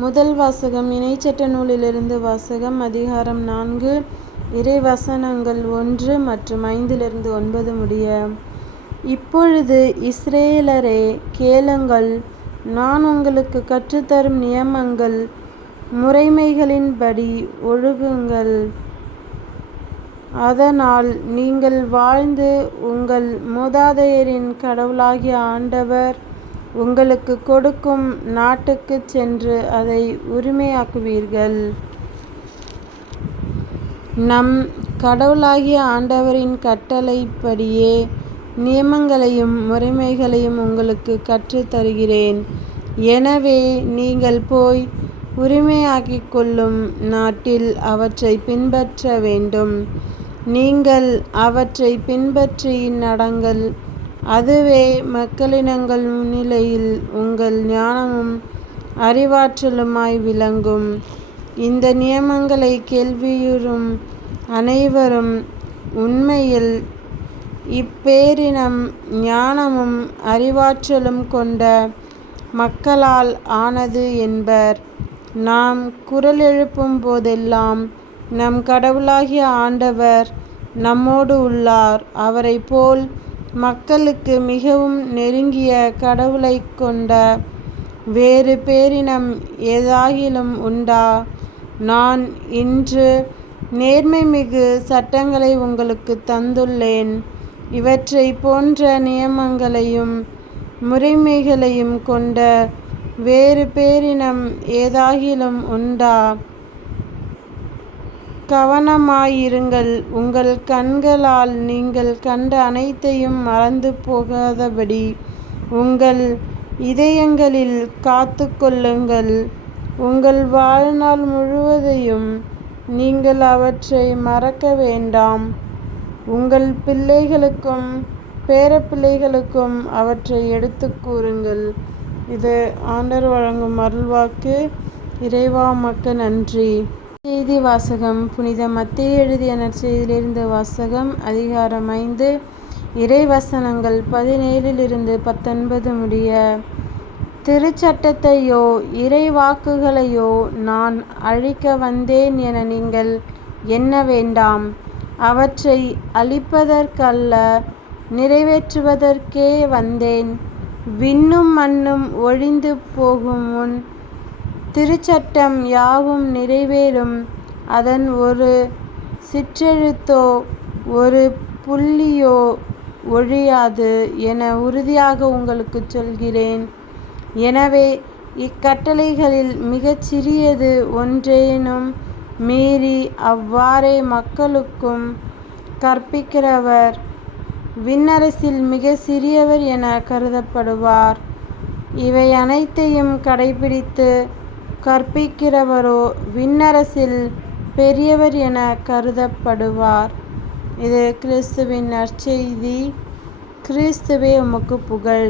முதல் வாசகம். இணைச்சட்ட நூலிலிருந்து வாசகம். அதிகாரம் 4. இறைவசனங்கள் 1 மற்றும் 5-9 முடிய. இப்பொழுது இஸ்ரேலரே, கேளுங்கள். நான் உங்களுக்கு கற்றுத்தரும் நியமங்கள் முறைமைகளின்படி ஒழுகுங்கள். அதனால் நீங்கள் வாழ்ந்து உங்கள் மூதாதையரின் கடவுளாகிய ஆண்டவர் உங்களுக்கு கொடுக்கும் நாட்டுக்குச் சென்று அதை உரிமையாக்குவீர்கள். நம் கடவுளாகிய ஆண்டவரின் கட்டளைப்படியே நியமங்களையும் முறைமைகளையும் உங்களுக்கு கற்றுத் தருகிறேன். எனவே நீங்கள் போய் உரிமையாக்கிக் கொள்ளும் நாட்டில் அவற்றை பின்பற்ற வேண்டும். நீங்கள் அவற்றை பின்பற்றி நடங்கள். அதுவே மக்களினங்கள் முன்னிலையில் உங்கள் ஞானமும் அறிவாற்றலுமாய் விளங்கும். இந்த நியமங்களை கேள்வியுறும் அனைவரும் உண்மையில் இப்பேரினம் ஞானமும் அறிவாற்றலும் கொண்ட மக்களால் ஆனது என்பர். நாம் குரல் எழுப்பும் போதெல்லாம் நம் கடவுளாகிய ஆண்டவர் நம்மோடு உள்ளார். அவரைப் போல் மக்களுக்கு மிகவும் நெருங்கிய கடவுளைக் கொண்ட வேறு பேரினம் ஏதாகிலும் உண்டா? நான் இன்று நேர்மைமிகு சட்டங்களை உங்களுக்கு தந்துள்ளேன். இவற்றைப் போன்ற நியமங்களையும் முறைமைகளையும் கொண்ட வேறு பேரினம் ஏதாகிலும் உண்டா? கவனமாயிருங்கள். உங்கள் கண்களால் நீங்கள் கண்ட அனைத்தையும் மறந்து போகாதபடி உங்கள் இதயங்களில் காத்துக் கொள்ளுங்கள். உங்கள் வாழ்நாள் முழுவதையும் நீங்கள் அவற்றை மறக்க வேண்டாம். உங்கள் பிள்ளைகளுக்கும் பேரப்பிள்ளைகளுக்கும் அவற்றை எடுத்துக் கூறுங்கள். இது ஆண்டவர் வழங்கும் அருள்வாக்கு. இறைவா, உமக்கு நன்றி. செய்தி வாசகம். புனித மத்தேயு எழுதிய நற்செய்தியிலிருந்து வாசகம். அதிகாரம் 5. இறைவசனங்கள் 17-19 முடிய. திருச்சட்டத்தையோ இறைவாக்குகளையோ நான் அழிக்க வந்தேன் என நீங்கள் எண்ண வேண்டாம். அவற்றை அழிப்பதற்கல்ல, நிறைவேற்றுவதற்கே வந்தேன். விண்ணும் மண்ணும் ஒழிந்து போகும் முன் திருச்சட்டம் யாவும் நிறைவேறும். அதன் ஒரு சிற்றெழுத்தோ ஒரு புள்ளியோ ஒழியாது என உறுதியாக உங்களுக்குச் சொல்கிறேன். எனவே இக்கட்டளைகளில் மிகச் சிறியது ஒன்றேனும் மீறி அவ்வாறே மக்களுக்கும் கற்பிக்கிறவர் விண்ணரசில் மிகச் சிறியவர் என கருதப்படுவார். இவை அனைத்தையும் கடைப்பிடித்து கற்பிக்கிறவரோ விண்ணரசில் பெரியவர் என கருதப்படுவார். இது கிறிஸ்துவின் நற்செய்தி. கிறிஸ்துவே, உமக்கு புகழ்.